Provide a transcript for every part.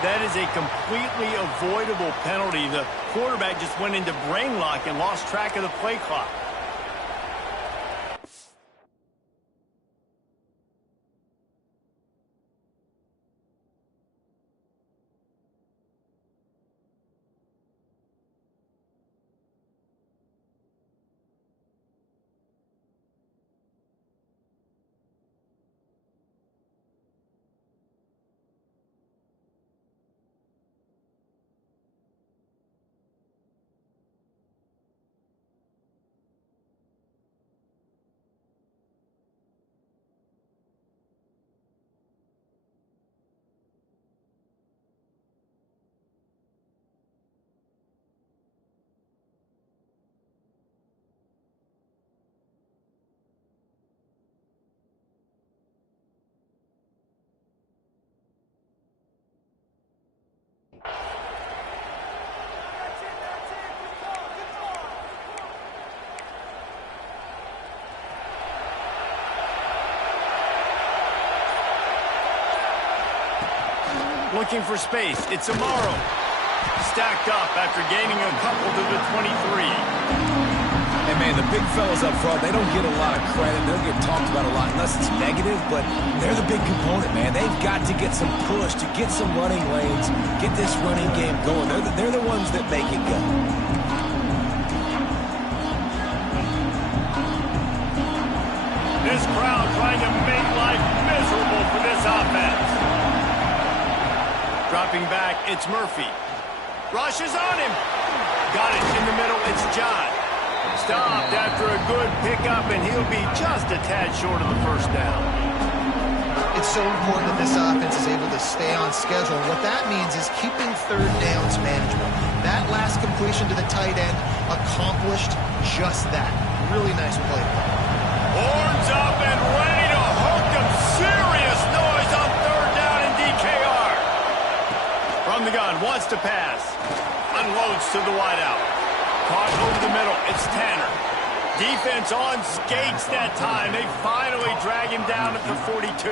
That is a completely avoidable penalty. The quarterback just went into brain lock and lost track of the play clock. Looking for space. It's Amaro. Stacked up after gaining a couple to the 23. Hey, man, the big fellas up front, they don't get a lot of credit. They don't get talked about a lot unless it's negative, but they're the big component, man. They've got to get some push, to get some running lanes, get this running game going. They're the ones that make it go. This crowd trying to make life miserable for this offense. Dropping back, it's Murphy. Rush is on him. Got it in the middle, it's John. Stopped after a good pickup, and he'll be just a tad short of the first down. It's so important that this offense is able to stay on schedule. What that means is keeping third downs manageable. That last completion to the tight end accomplished just that. Really nice play. Horns up and ready to hook them. Serious noise on third down in DKR. From the gun, wants to pass. Unloads to the wideout. Caught over the middle, it's Tanner. Defense on skates that time. They finally drag him down at the 42.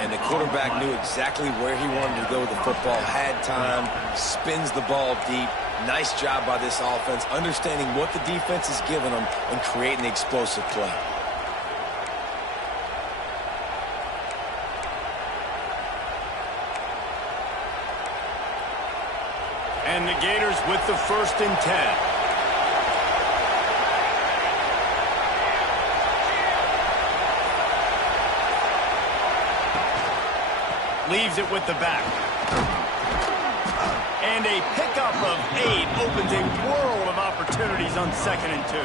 And the quarterback knew exactly where he wanted to go with the football, had time, spins the ball deep. Nice job by this offense, understanding what the defense is giving them and creating the explosive play. And the Gators with the 1st and 10. Leaves it with the back. And a pickup of 8 opens a world of opportunities on 2nd and 2.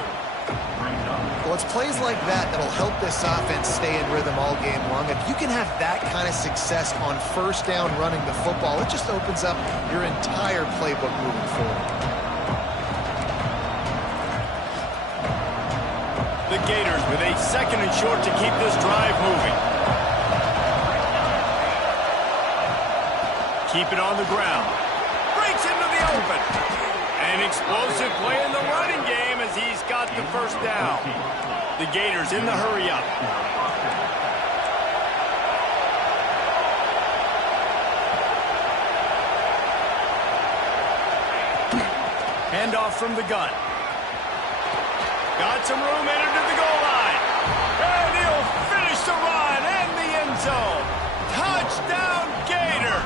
Well, it's plays like that that'll help this offense stay in rhythm all game long. If you can have that kind of success on first down running the football, it just opens up your entire playbook moving forward. The Gators with a 2nd and short to keep this drive moving. Keep it on the ground. Breaks into the open. An explosive play in the running game as he's got the first down. The Gators in the hurry up. Handoff from the gun. Got some room, entered to the goal line. And he'll finish the run and the end zone. Touchdown, Gators.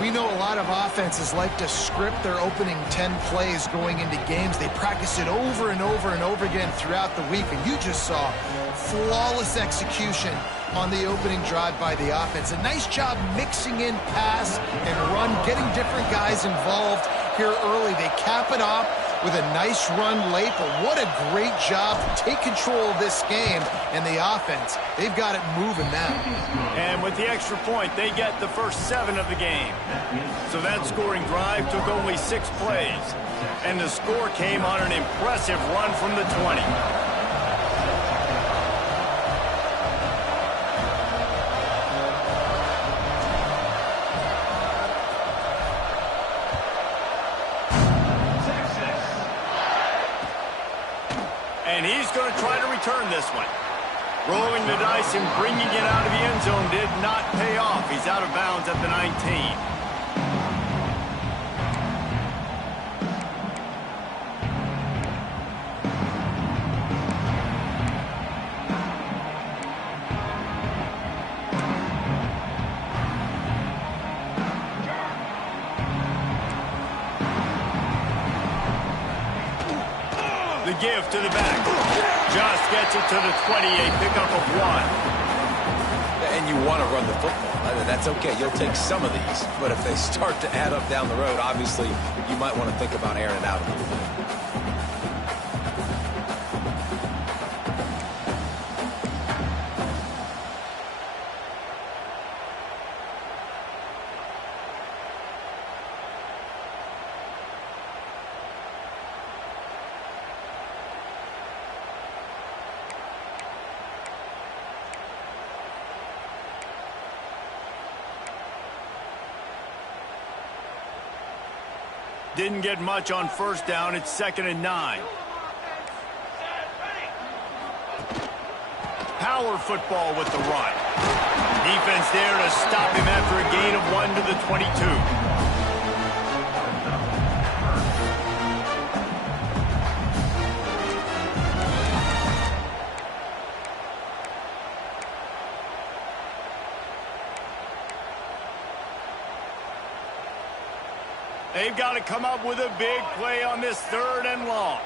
We know a lot of offenses like to script their opening 10 plays going into games. They practice it over and over and over again throughout the week, and you just saw flawless execution on the opening drive by the offense. A nice job mixing in pass and run, getting different guys involved here early. They cap it off with a nice run late, but what a great job to take control of this game. And the offense, they've got it moving now. And with the extra point, they get the first 7 of the game. So that scoring drive took only 6 plays. And the score came on an impressive run from the 20. And he's going to try to return this one. Rolling the dice and bringing it out of the end zone did not pay off. He's out of bounds at the 19. The give to the back. Just gets it to the 28, pickup of 1. And you want to run the football. I mean, that's okay. You'll take some of these. But if they start to add up down the road, obviously, you might want to think about airing it out a little bit. Didn't get much on first down. It's 2nd and 9. Power football with the run. Defense there to stop him after a gain of 1 to the 22. They've got to come up with a big play on this 3rd and long.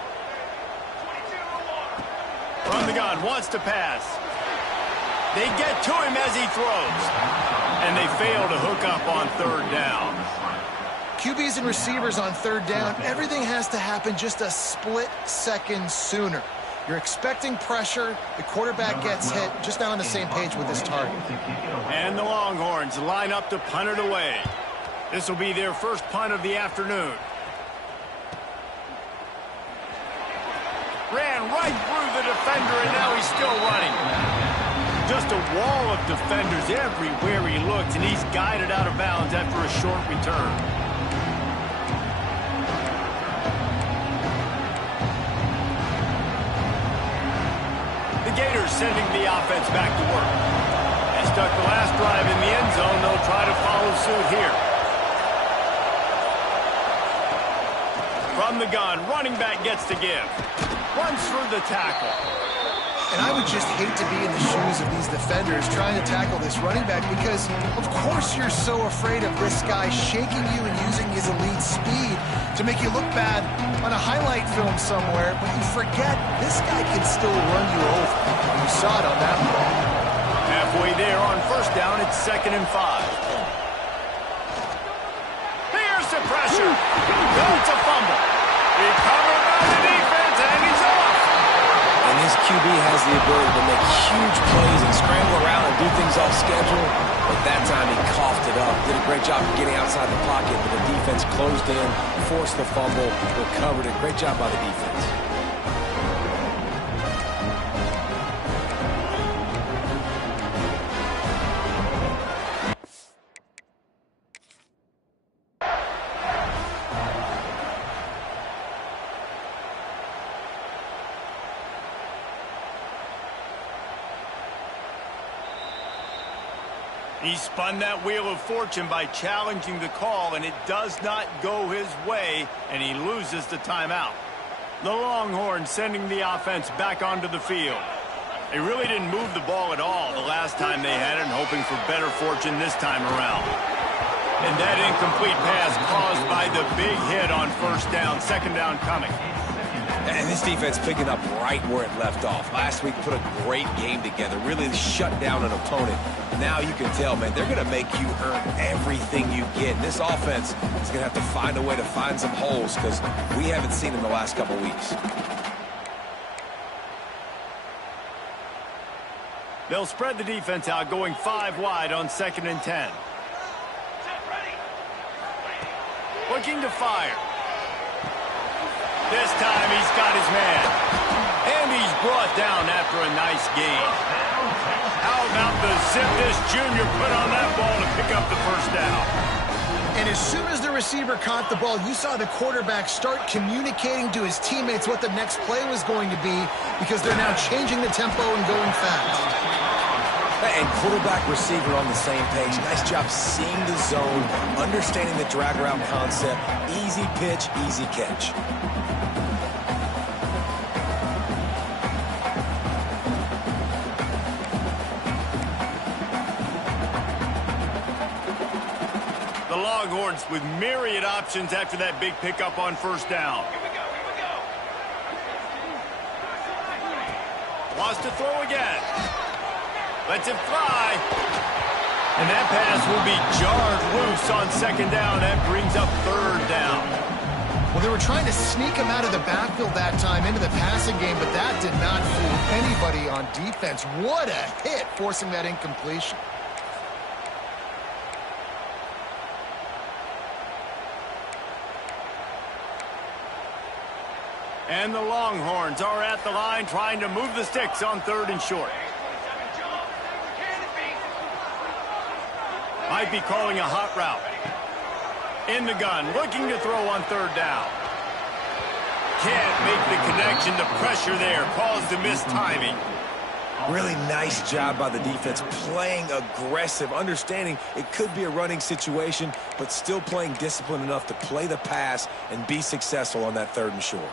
From the gun, wants to pass. They get to him as he throws. And they fail to hook up on 3rd down. QBs and receivers on 3rd down, everything has to happen just a split second sooner. You're expecting pressure. The quarterback gets hit. Just not on the same page with his target. And the Longhorns line up to punt it away. This will be their first punt of the afternoon. Ran right through the defender, and now he's still running. Just a wall of defenders everywhere he looks, and he's guided out of bounds after a short return. The Gators sending the offense back to work. They stuck the last drive in the end zone. They'll try to follow suit here. From the gun, running back gets to give. Runs through the tackle. And I would just hate to be in the shoes of these defenders trying to tackle this running back because, of course, you're so afraid of this guy shaking you and using his elite speed to make you look bad on a highlight film somewhere, but you forget this guy can still run you over. You saw it on that play. Halfway there on first down, it's 2nd and 5. Here's the pressure. It's a fumble. Recovered by the defense, and he's off. And this QB has the ability to make huge plays and scramble around and do things off schedule. But that time he coughed it up. Did a great job of getting outside the pocket, but the defense closed in, forced the fumble, recovered it. Great job by the defense. He spun that wheel of fortune by challenging the call, and it does not go his way, and he loses the timeout. The Longhorns sending the offense back onto the field. They really didn't move the ball at all the last time they had it, and hoping for better fortune this time around. And that incomplete pass caused by the big hit on first down, 2nd down coming. And this defense picking up right where it left off. Last week put a great game together, really shut down an opponent. Now you can tell, man, they're going to make you earn everything you get. This offense is going to have to find a way to find some holes because we haven't seen them the last couple weeks. They'll spread the defense out, going 5 wide on 2nd and 10. Looking to fire. This time he's got his man. And he's brought down after a nice gain. How about the zip this junior put on that ball to pick up the first down? And as soon as the receiver caught the ball, you saw the quarterback start communicating to his teammates what the next play was going to be because they're now changing the tempo and going fast. And quarterback, receiver on the same page. Nice job seeing the zone, understanding the drag route concept. Easy pitch, easy catch. The Longhorns with myriad options after that big pickup on first down. Here we go. Wants to throw again. Lets it fly. And that pass will be jarred loose on second down. That brings up third down. Well, they were trying to sneak him out of the backfield that time into the passing game, but that did not fool anybody on defense. What a hit, forcing that incompletion. And the Longhorns are at the line trying to move the sticks on third and short. Might be calling a hot route. In the gun, looking to throw on third down. Can't make the connection. The pressure there caused the missed timing. Really nice job by the defense, playing aggressive, understanding it could be a running situation, but still playing disciplined enough to play the pass and be successful on that third and short.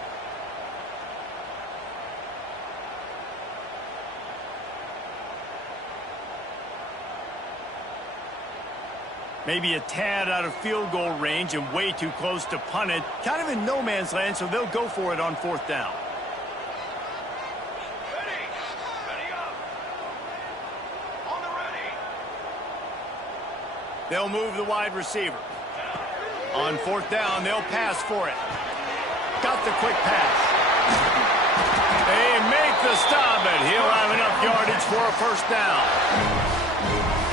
Maybe a tad out of field goal range and way too close to punt it. Kind of in no man's land, so they'll go for it on fourth down. Ready up. On the ready. They'll move the wide receiver. On fourth down, they'll pass for it. Got the quick pass. They make the stop, and he'll have enough yardage for a first down.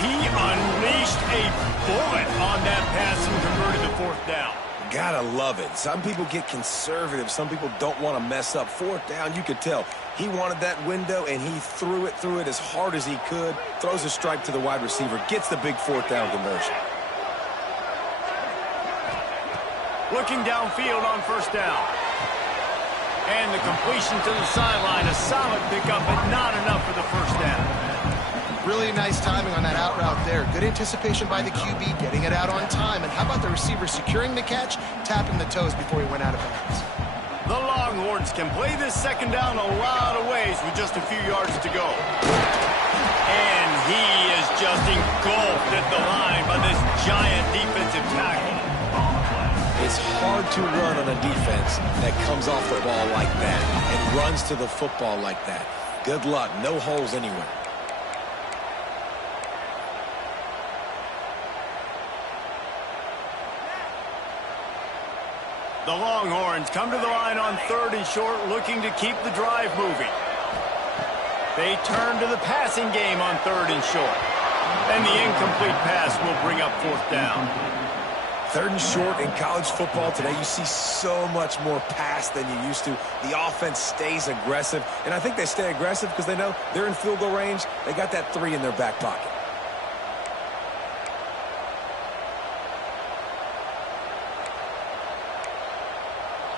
He unleashed a bullet on that pass and converted to fourth down. Gotta love it. Some people get conservative. Some people don't want to mess up. Fourth down, you could tell. He wanted that window, and he threw it as hard as he could. Throws a strike to the wide receiver. Gets the big fourth down conversion. Looking downfield on first down. And the completion to the sideline. A solid pickup, but not enough for the first down. Really nice timing on that out route there. Good anticipation by the QB, getting it out on time. And how about the receiver securing the catch, tapping the toes before he went out of bounds? The Longhorns can play this second down a lot of ways with just a few yards to go. And he is just engulfed at the line by this giant defensive tackle. It's hard to run on a defense that comes off the ball like that and runs to the football like that. Good luck. No holes anywhere. The Longhorns come to the line on third and short, looking to keep the drive moving. They turn to the passing game on third and short. And the incomplete pass will bring up fourth down. Third and short in college football today, you see so much more pass than you used to. The offense stays aggressive, and I think they stay aggressive because they know they're in field goal range. They got that 3 in their back pocket.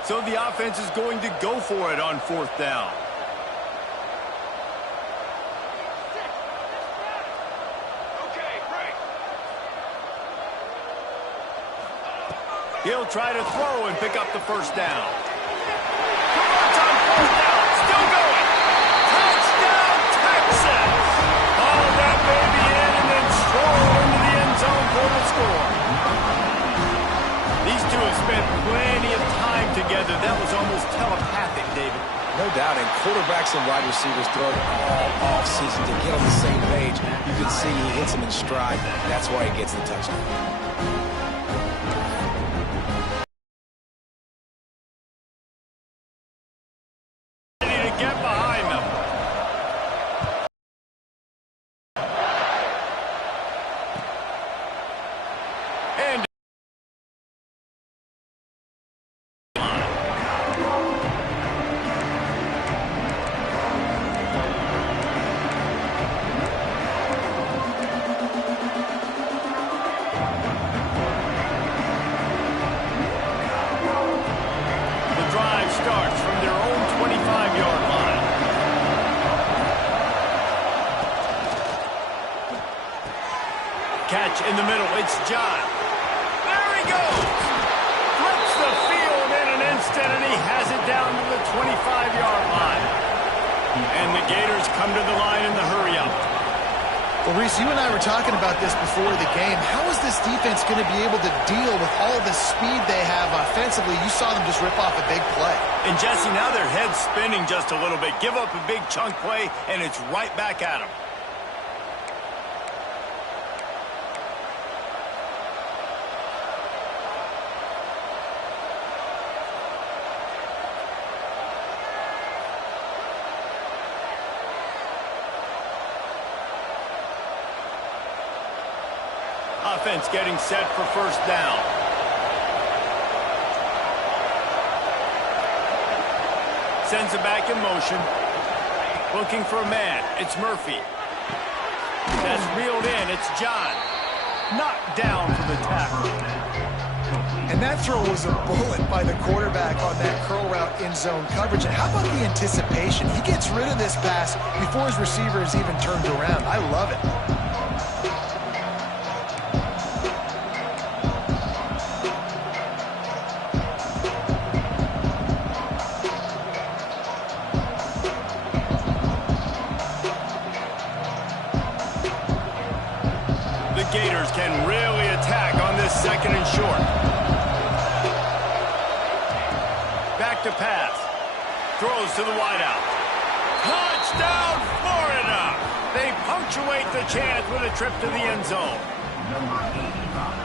So the offense is going to go for it on fourth down. Okay, break. He'll try to throw and pick up the first down. Converts on fourth down. Still going. Touchdown, Texas. All that baby in and then stroll into the end zone for the score. These two have spent plenty of time together. That was almost telepathic, David. No doubt, and quarterbacks and wide receivers throw it all offseason to get on the same page. You can see he hits them in stride. That's why he gets the touchdown. Get behind them. And in the middle. It's John. There he goes. Flips the field in an instant, and he has it down to the 25-yard line. And the Gators come to the line in the hurry-up. Well, Reese, you and I were talking about this before the game. How is this defense going to be able to deal with all the speed they have offensively? You saw them just rip off a big play. And, Jesse, now their head's spinning just a little bit. Give up a big chunk play, and it's right back at them. Offense getting set for first down. Sends it back in motion. Looking for a man. It's Murphy. That's reeled in. It's John. Knocked down for the tackle. And that throw was a bullet by the quarterback on that curl route in zone coverage. And how about the anticipation? He gets rid of this pass before his receiver is even turned around. I love it. Gators can really attack on this second and short. Back to pass. Throws to the wideout. Touchdown, Florida! They punctuate the chance with a trip to the end zone.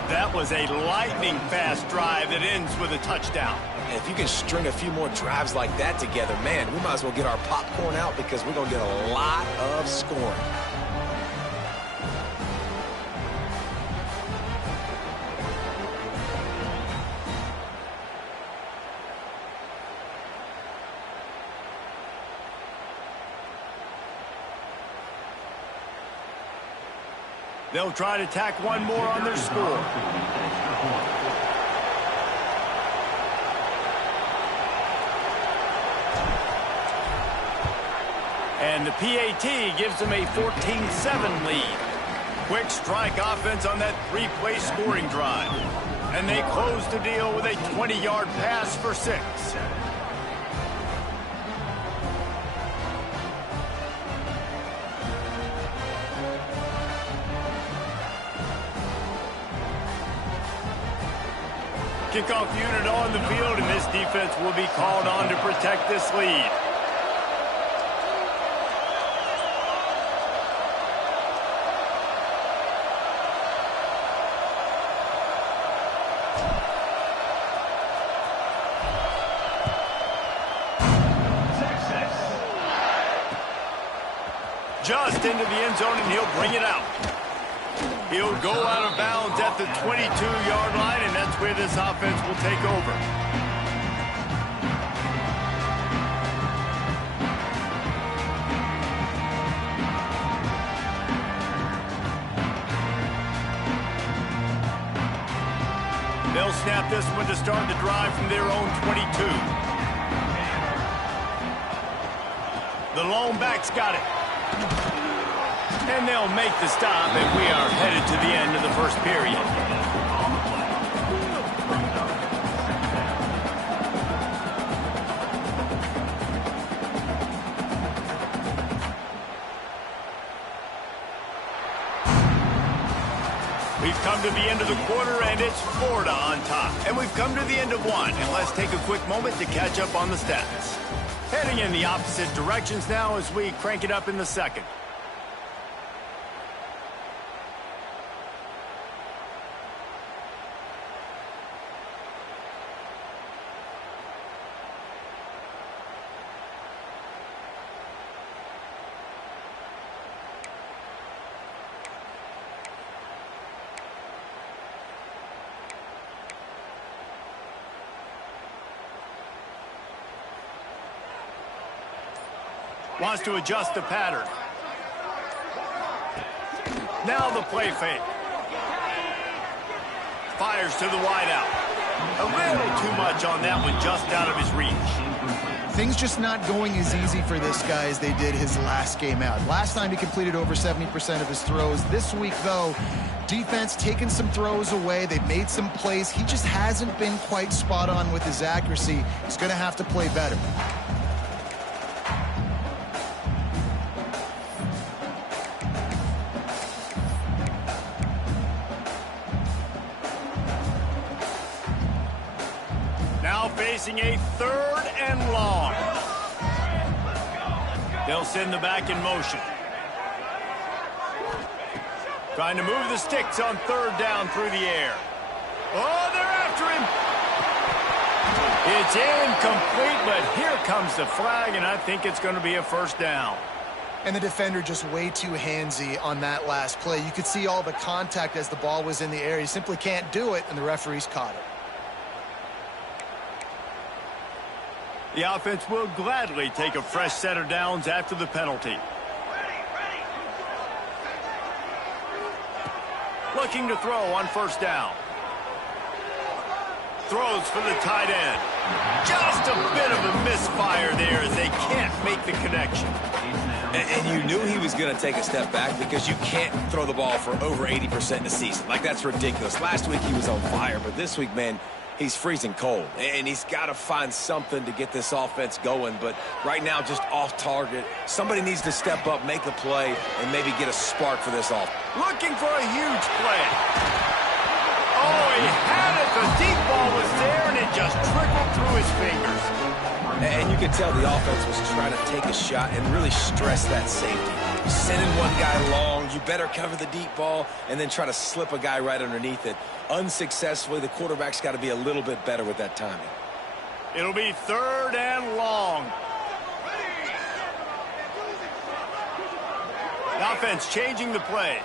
That was a lightning-fast drive that ends with a touchdown. And if you can string a few more drives like that together, man, we might as well get our popcorn out because we're going to get a lot of scoring. They'll try to tack one more on their score. And the PAT gives them a 14-7 lead. Quick strike offense on that three-play scoring drive. And they close the deal with a 20-yard pass for 6. Kickoff unit on the field, and this defense will be called on to protect this lead. Just into the end zone, and he'll bring it out. He'll go out of bounds at the 22-yard line, and that's where this offense will take over. They'll snap this one to start the drive from their own 22. The lone back's got it. And they'll make the stop, and we are headed to the end of the first period. We've come to the end of the quarter, and it's Florida on top. And we've come to the end of one, and let's take a quick moment to catch up on the stats. Heading in the opposite directions now as we crank it up in the second. Wants to adjust the pattern. Now the play fake. Fires to the wideout. A little too much on that one, just out of his reach. Things just not going as easy for this guy as they did his last game out. Last time he completed over 70% of his throws. This week, though, Defense taking some throws away. They've made some plays. He just hasn't been quite spot on with his accuracy. He's going to have to play better. Now facing a 3rd and long. They'll send the back in motion. Trying to move the sticks on 3rd down through the air. Oh, they're after him. It's incomplete, but here comes the flag, and I think it's going to be a 1st down. And the defender just way too handsy on that last play. You could see all the contact as the ball was in the air. He simply can't do it, and the referees caught it. The offense will gladly take a fresh set of downs after the penalty. Looking to throw on 1st down. Throws for the tight end. Just a bit of a misfire there as they can't make the connection. And you knew he was going to take a step back because you can't throw the ball for over 80% in a season. Like, that's ridiculous. Last week he was on fire, but this week, man, he's freezing cold. And he's got to find something to get this offense going. But right now, just off target. Somebody needs to step up, make a play, and maybe get a spark for this offense. Looking for a huge play. Oh, he had it. The deep ball was there, and it just trickled through his fingers. And you could tell the offense was trying to take a shot and really stress that safety. Sending one guy long, you better cover the deep ball, and then try to slip a guy right underneath it. Unsuccessfully, the quarterback's got to be a little bit better with that timing. It'll be 3rd and long. The offense changing the play.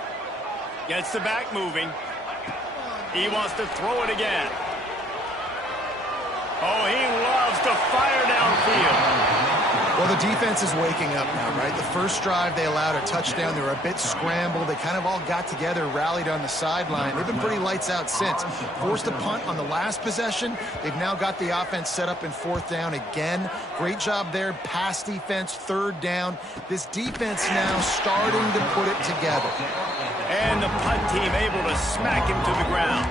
Gets the back moving. He wants to throw it again. Oh, he loves to fire downfield. Well, the defense is waking up now, right? The first drive, they allowed a touchdown. They were a bit scrambled. They kind of all got together, rallied on the sideline. They've been pretty lights out since. Forced a punt on the last possession. They've now got the offense set up in 4th down again. Great job there. Pass defense, 3rd down. This defense now starting to put it together. And the punt team able to smack him to the ground.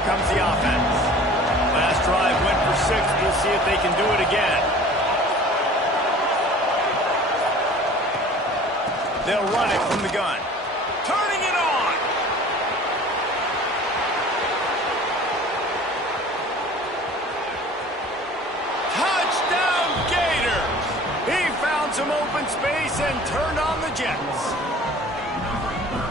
Comes the offense. Last drive went for 6. We'll see if they can do it again. They'll run it from the gun. Turning it on. Touchdown Gators. He found some open space and turned on the Jets.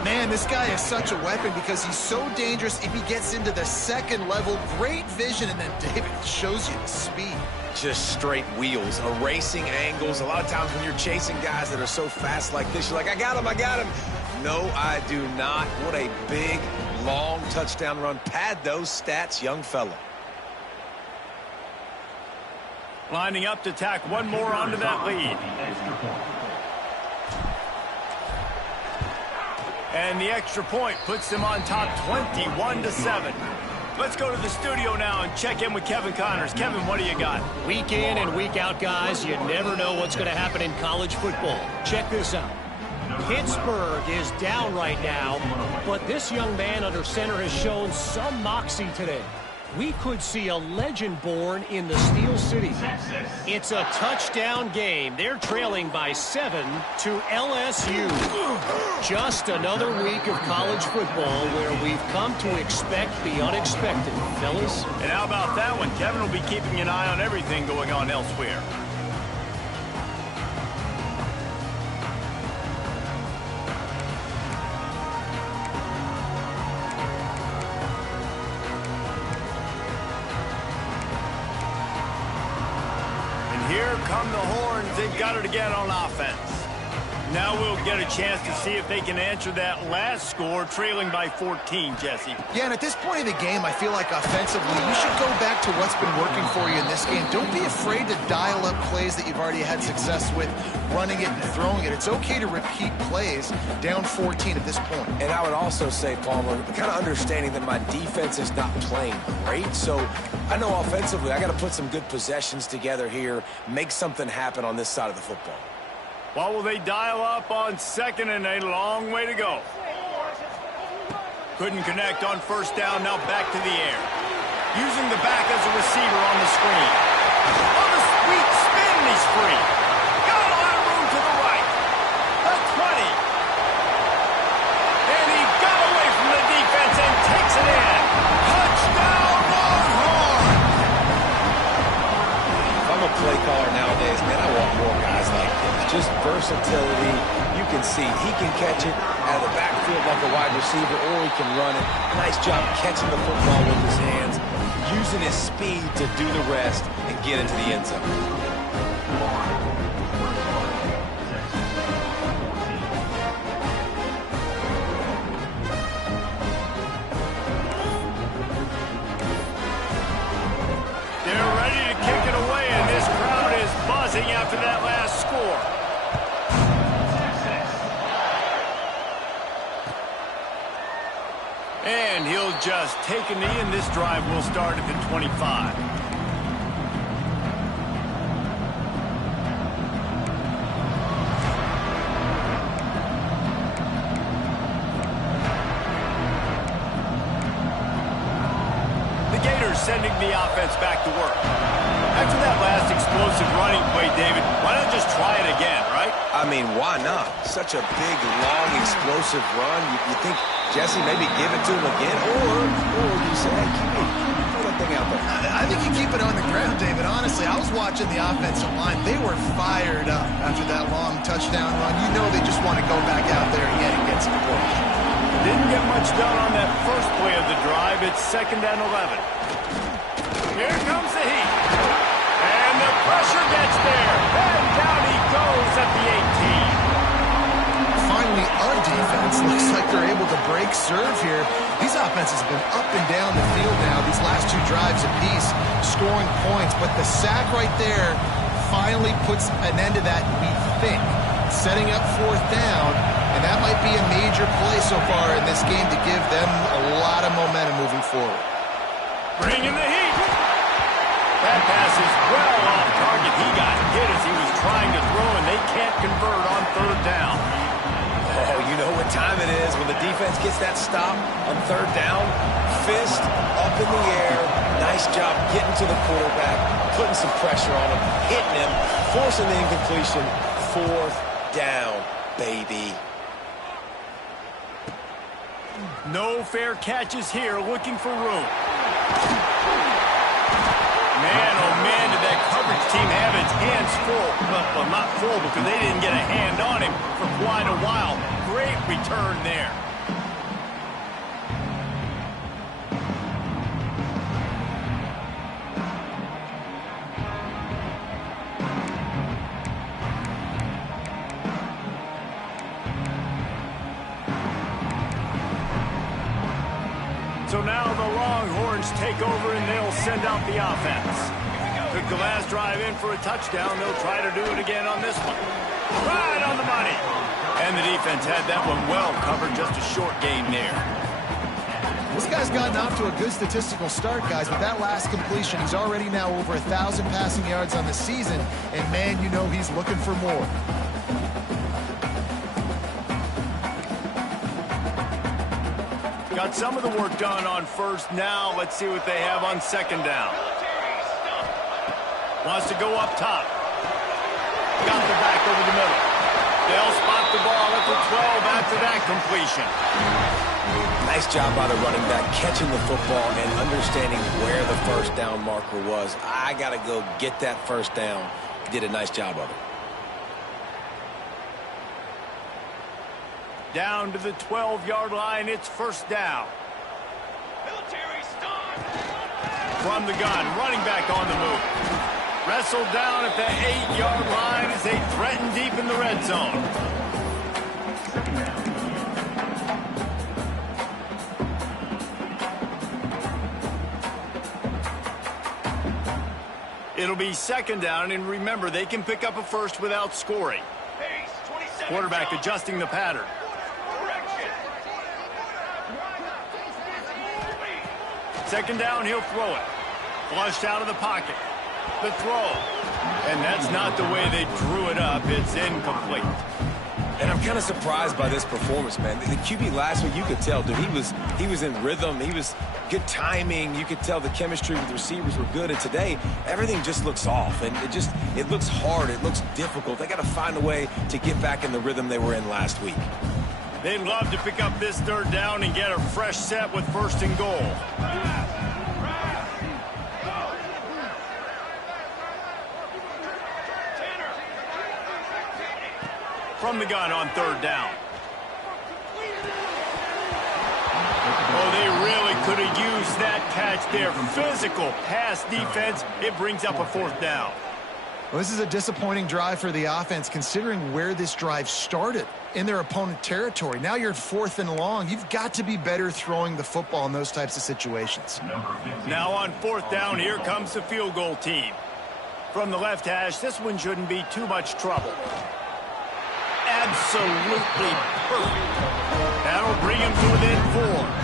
Man, this guy is such a weapon because he's so dangerous if he gets into the 2nd level. Great vision, and then David shows you the speed. Just straight wheels, erasing angles. A lot of times when you're chasing guys that are so fast like this, you're like, I got him. No, I do not. What a big, long touchdown run. Pad those stats, young fella. Lining up to tack one more onto that lead. And the extra point puts them on top 21-7. Let's go to the studio now and check in with Kevin Connors. Kevin, what do you got? Week in and week out, guys, you never know what's going to happen in college football. Check this out. Pittsburgh is down right now, but this young man under center has shown some moxie today. We could see a legend born in the Steel City. It's a touchdown game. They're trailing by 7 to LSU. Just another week of college football where we've come to expect the unexpected, fellas. And how about that one? Kevin will be keeping an eye on everything going on elsewhere. Here come the horns. They've got it again on offense. Now we'll get a chance to see if they can answer that last score, trailing by 14, Jesse. Yeah, and at this point of the game, I feel like offensively, you should go back to what's been working for you in this game. Don't be afraid to dial up plays that you've already had success with, running it and throwing it. It's okay to repeat plays down 14 at this point. And I would also say, Palmer, kind of understanding that my defense is not playing great, so I know offensively I got to put some good possessions together here, make something happen on this side of the football. What will they dial up on second and a long way to go? Couldn't connect on first down, now back to the air. Using the back as a receiver on the screen. On the sweet spin, he's free. Got a lot of room to the right. A 20. And he got away from the defense and takes it in. Touchdown, Longhorn! If I'm a play caller nowadays, man, I want more guys like this. Just versatility. You can see he can catch it out of the backfield like a wide receiver, or he can run it. Nice job catching the football with his hands, using his speed to do the rest and get into the end zone. They're ready to kick it away, and this crowd is buzzing after that last score. And he'll just take a knee, and this drive will start at the 25. The Gators sending the offense back to work. After that last explosive running play, David, why not just try it again, right? I mean, why not? Such a big, long, explosive run. You think Jesse maybe give it to him again, or you say, hey, keep it. Throw that thing out there. I think you keep it on the ground, David. Honestly, I was watching the offensive line. They were fired up after that long touchdown run. You know they just want to go back out there again and get some points. Didn't get much done on that first play of the drive. It's 2nd and 11. Here comes the heat. And the pressure gets there. And down he goes at the 18. Finally, our defense looks like they're able to break serve here. These offenses have been up and down the field now, these last 2 drives apiece, scoring points. But the sack right there finally puts an end to that, we think. Setting up 4th down, and that might be a major play so far in this game to give them a lot of momentum moving forward. Bringing the heat. That pass is well off target. He got hit as he was trying to throw, and they can't convert on 3rd down. Oh, you know what time it is when the defense gets that stop on 3rd down. Fist up in the air. Nice job getting to the quarterback, putting some pressure on him, hitting him, forcing the incompletion. 4th down, baby. No fair catches here, looking for room. Man, oh man, did that coverage team have its hands full. Well, not full because they didn't get a hand on him for quite a while. Great return there. So now the Longhorns take over and they'll send out the offense. Took the last drive in for a touchdown. They'll try to do it again on this one. Right on the money. And the defense had that one well covered. Just a short gain there. This guy's gotten off to a good statistical start, guys. With that last completion, he's already now over 1,000 passing yards on the season. And, man, you know he's looking for more. Got some of the work done on 1st. Now let's see what they have on 2nd down. Wants to go up top. Got the back over the middle. They'll spot the ball at the 12 after that completion. Nice job by the running back catching the football and understanding where the 1st down marker was. I got to go get that 1st down. Did a nice job of it. Down to the 12-yard line, it's 1st down. From the gun, running back on the move. Wrestled down at the 8-yard line as they threaten deep in the red zone. It'll be second down, and remember, they can pick up a first without scoring. Quarterback adjusting the pattern. Second down, he'll throw it. Flushed out of the pocket. The throw. And that's not the way they drew it up. It's incomplete. And I'm kind of surprised by this performance, man. The QB last week, you could tell, dude, he was in rhythm. He was good timing. You could tell the chemistry with the receivers were good. And today, everything just looks off. And it looks hard. It looks difficult. They got to find a way to get back in the rhythm they were in last week. They'd love to pick up this third down and get a fresh set with first and goal. From the gun on third down. Oh, they really could have used that catch there. Physical pass defense. It brings up a fourth down. Well, this is a disappointing drive for the offense, considering where this drive started in their opponent territory. Now you're at 4th and long. You've got to be better throwing the football in those types of situations. Now on 4th down, here comes the field goal team. From the left hash, this one shouldn't be too much trouble. Absolutely perfect. That'll bring him to within 4.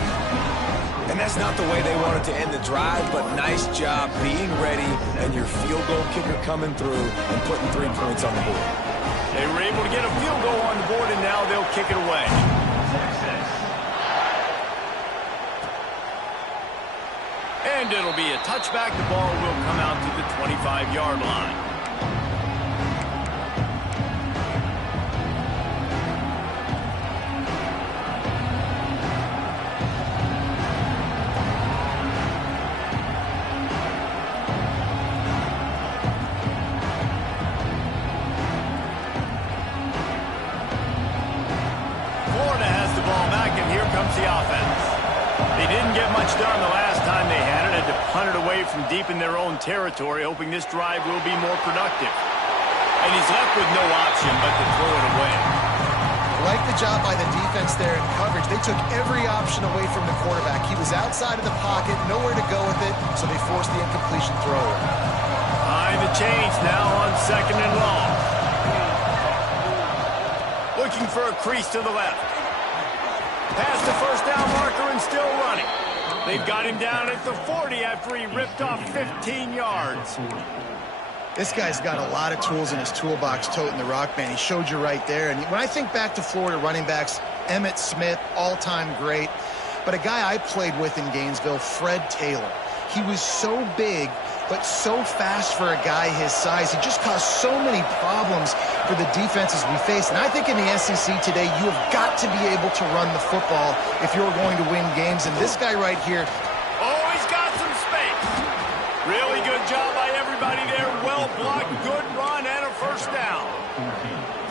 And that's not the way they wanted to end the drive, but nice job being ready and your field goal kicker coming through and putting 3 points on the board. They were able to get a field goal on the board, and now they'll kick it away. And it'll be a touchback. The ball will come out to the 25-yard line. The offense. They didn't get much done the last time they had it. Had to punt it away from deep in their own territory, hoping this drive will be more productive. And he's left with no option but to throw it away. Like the job by the defense there in coverage. They took every option away from the quarterback. He was outside of the pocket, nowhere to go with it, so they forced the incompletion throw. Behind the chains now on 2nd and long. Looking for a crease to the left. Past the first down marker and still running. They've got him down at the 40 after he ripped off 15 yards. This guy's got a lot of tools in his toolbox toting the rock, man. He showed you right there. And when I think back to Florida running backs, Emmitt Smith, all-time great. But a guy I played with in Gainesville, Fred Taylor. He was so big, but so fast for a guy his size. He just caused so many problems for the defenses we face. And I think in the SEC today, you have got to be able to run the football if you're going to win games. And this guy right here. Oh, he's got some space. Really good job by everybody there. Well blocked, good run, and a first down.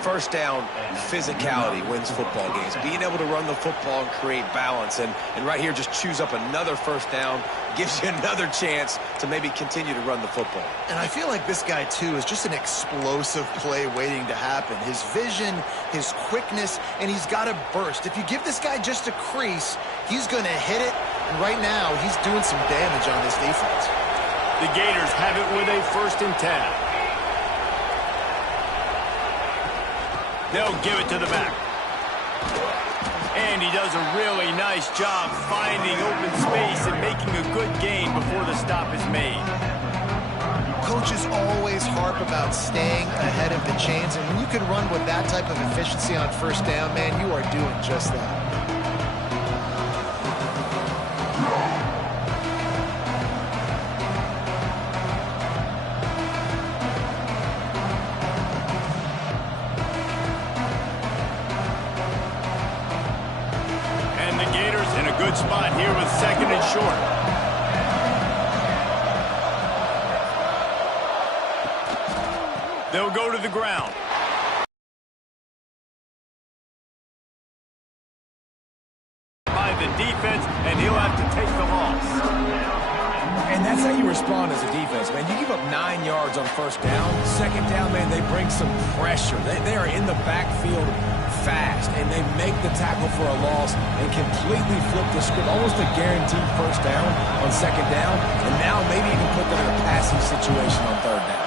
First down, physicality wins football games. Being able to run the football and create balance. And right here, just choose up another first down. Gives you another chance to maybe continue to run the football. And I feel like this guy, too, is just an explosive play waiting to happen. His vision, his quickness, and he's got a burst. If you give this guy just a crease, he's going to hit it. And right now, he's doing some damage on this defense. The Gators have it with a 1st and 10. They'll give it to the back. And he does a really nice job finding open space and making a good gain before the stop is made. Coaches always harp about staying ahead of the chains, and when you can run with that type of efficiency on first down, man, you are doing just that. Good spot here with 2nd and short. They'll go to the ground. By the defense, and he'll have to take the loss. And that's how you respond as a defense, man. You give up 9 yards on first down. Second down, man, they bring some pressure. They are in the backfield fast, and they make the tackle for a loss and completely flip the script, almost a guaranteed first down on second down, and now maybe even put them in a passing situation on third down.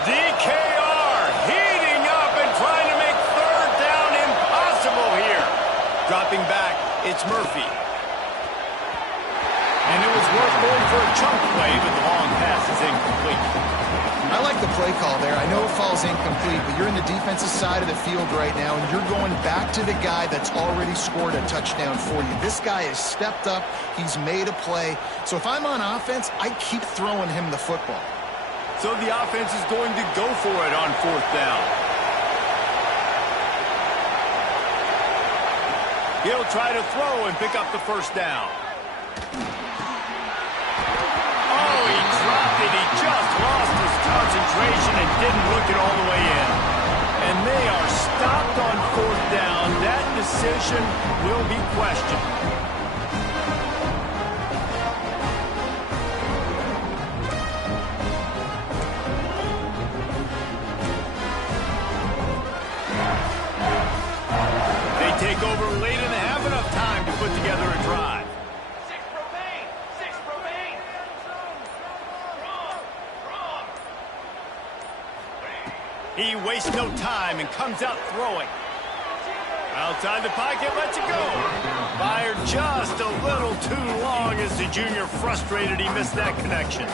DKR heating up and trying to make third down impossible here. Dropping back, it's Murphy. And it was worth going for a chunk play, but the long pass is incomplete. I like the play call there. I know it falls incomplete, but you're in the defensive side of the field right now, and you're going back to the guy that's already scored a touchdown for you. This guy has stepped up. He's made a play. So if I'm on offense, I keep throwing him the football. So the offense is going to go for it on fourth down. He'll try to throw and pick up the first down. Oh, he dropped it. He just lost his concentration and didn't look it all the way in. And they are stopped on fourth down. That decision will be questioned. Take over late in the half, enough time to put together a drive. 6 remain. 6 remain. He wastes no time and comes out throwing. Outside the pocket, lets it go. Fired just a little too long as the junior frustrated he missed that connection.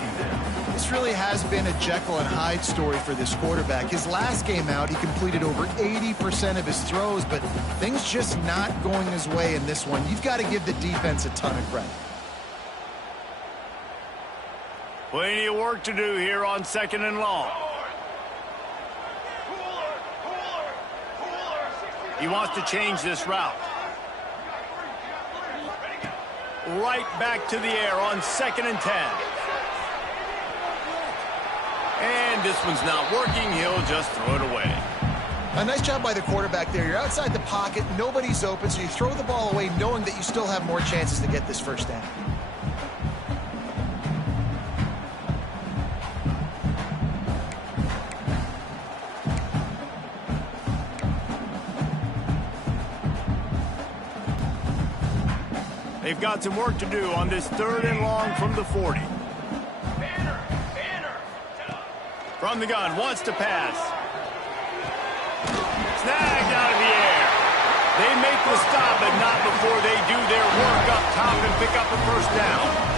This really has been a Jekyll and Hyde story for this quarterback. His last game out, he completed over 80% of his throws, but things just not going his way in this one. You've got to give the defense a ton of credit. Plenty of work to do here on second and long. He wants to change this route. Right back to the air on 2nd and 10. And this one's not working. He'll just throw it away. A nice job by the quarterback there. You're outside the pocket. Nobody's open, so you throw the ball away knowing that you still have more chances to get this first down. They've got some work to do on this 3rd and long from the 40. From the gun, wants to pass. Snagged out of the air. They make the stop, but not before they do their work up top and pick up the first down.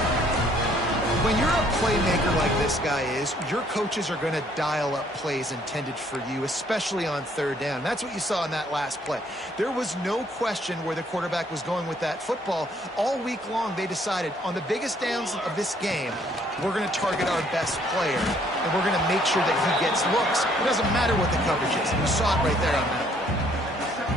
When you're a playmaker like this guy is, your coaches are going to dial up plays intended for you, especially on 3rd down. That's what you saw in that last play. There was no question where the quarterback was going with that football. All week long, they decided on the biggest downs of this game, we're going to target our best player, and we're going to make sure that he gets looks. It doesn't matter what the coverage is. And you saw it right there on that play.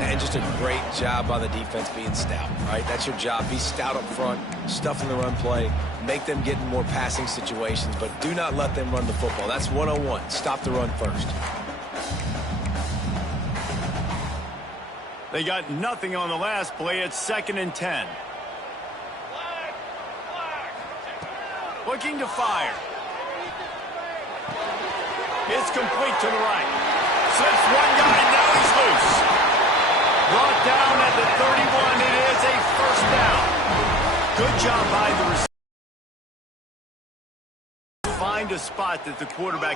And just a great job by the defense being stout, right? That's your job. Be stout up front, stuff in the run play, make them get in more passing situations, but do not let them run the football. That's 101. Stop the run first. They got nothing on the last play. It's 2nd and 10. Looking to fire. It's complete to the right. Slips one guy, now he's loose. Brought down at the 31. It is a first down. Good job by the receiver. Find a spot that the quarterback